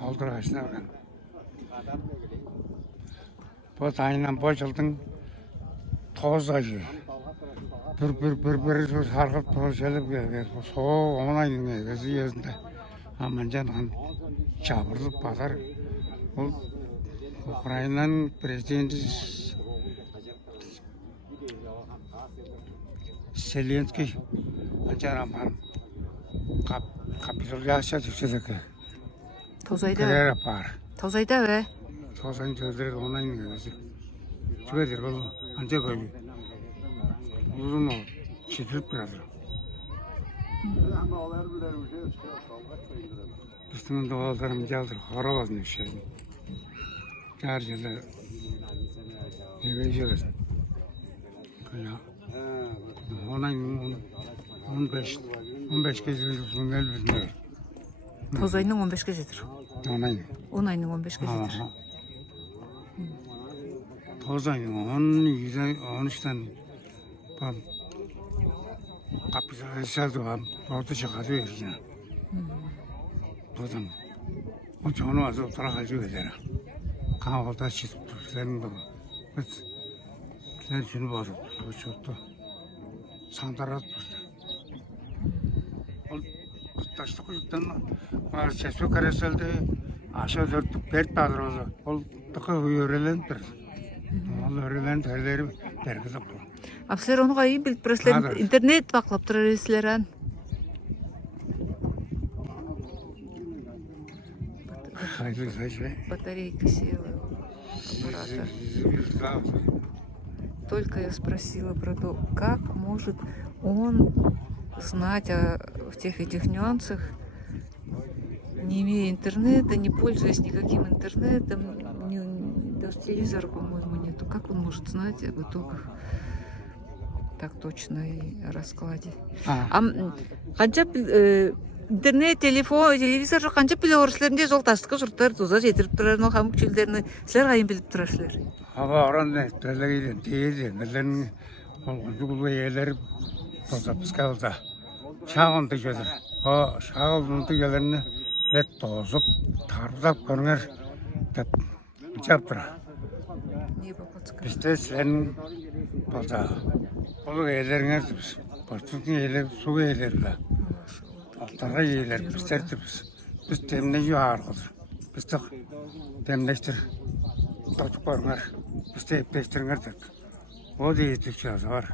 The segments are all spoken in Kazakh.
Алдырғашына барған. Бұл айынан бұл жылдың 9 айы. Bir sarkıp torşalıp geldi. Soğuk 10 ayın evesi yerinde. Amancan han çabırlıp bakar. O Ukrayna'nın prezidenti Zelenskiy ancan aman kapitülasyon düşürdü. Tozayda. Kırar yapar. Tozayda ve. Tozayın sözleri 10 ayın evesi. Şüphedir bu ancak öyle. Uzun o, çitilip biraz. Üstümün doğallarım geldi, harabaz ne şey. Her yerde deveciler. Ya, 10 ay, 15 kez uzun elbette. Tozayının 15 gecedir. 10 ay. 10 ayının 15 gecedir. Tozayın 13'ten kapitalizasyon var, orada çıkarıyor işte. Buradan o çoğunu az oturak acı eder. Kahvaltıda çıkıp senin bu, sen şunu var, bu çoktu. Sandarat burada. O taşlı kuşuktan var, çeşme kareselde aşağı dörtlük pert padrozu. O tıkı öğrenilendir. Ол öğrenilen terleri tergizip dur. А силер onu кайын билип турасыздар? Интернет баклап турасыздар ан. Батарейка села. Аппарата. Только я спросила про то, как может он знать в тех этих нюансах, не имея интернета, не пользуясь никаким интернетом, даже телевизора, по-моему, нету. Как он может знать об итогах так точно и о раскладе? Канча интернет, телефон, телевизор жоқ, канча биле орысларында жолташтыкка журттар туза жетирип турарын хам күчүлдөрүнү силер кайын билип турасыздар? Hava oranı televizyon değil, neden olguncu yerler tozapız kaldı. Şağın tıkıyorlar. O şağın tıkıyorlarını let tozup, tarıp görünür. Çaptıra. Bizde senin olsa, o yerlerine biz, başlıklı yerler, su yerlerle, altara yerler, bizler biz temizliği ağırlıdır. Biz de temizleştir, tutup görünür. Biz de epleştirinirdik. O diye Türkçesi var.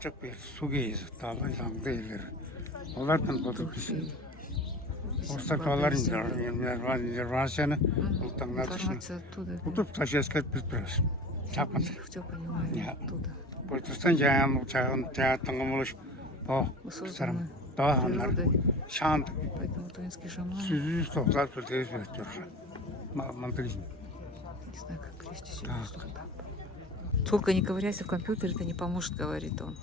Çok bir su geyiz, dağlı İslam'da yerler. Onlardan bulduk biz. Ortakallar информацияны ұлттаңдар үшін ұтып ташескет біз біріз. Чапын. Бұртыстан жаңағы чағын театрың ұмылыш. О, кісарым. Дағанлар. Шанды. Сүзіз тоқтар білдейіз бөлттер. Мантық. Не знаю, как крестись. Сколько не ковыряйся в компьютере, это не поможет, говорит он.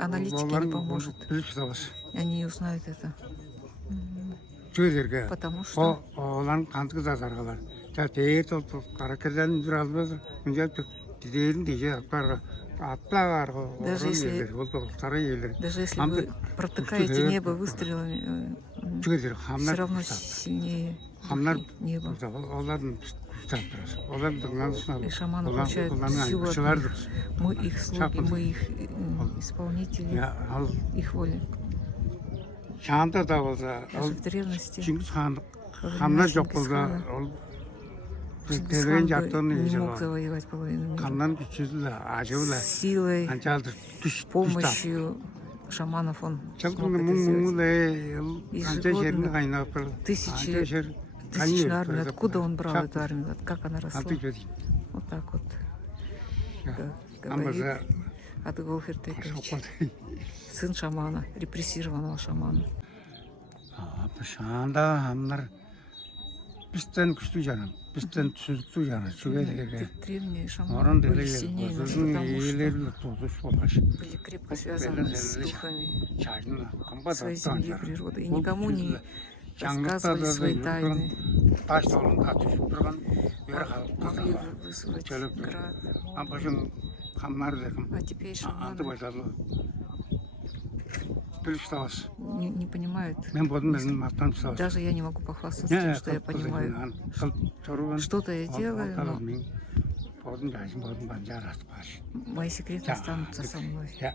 Аналитика не поможет. Они не узнают это. Потому что... Даже если вы протыкаете небо выстрелами, все равно сильнее небо. И шаманы получают силу от них. Мы их слуги, мы их исполнители, их воли. Даже в древности, Чингисхан не мог завоевать половину мира. Силой, помощью шаманов он смог это сделать. Ежегодно тысячную армию. Откуда он брал эту армию? Как она росла? Вот так вот говорит Адыгол Хертекович, сын шамана, репрессированного шамана. Bizden güçlü canım, bizden süzüklü canım. Древние шаманы были сильнее нас, потому что были крепко связаны с духами своей земли и природы. И никому не рассказывали свои тайны. Могли вызвать град. А теперь шаманы біліп ұстағыз. не понимают. Мен болдым өзім мақтан ұстағыз. Даже я не могу похвастаться тем, что я понимаю. Что-то я делаю, но Болдым, жазым болдым, жарасып қалшы. мои секреты останутся со мной. Я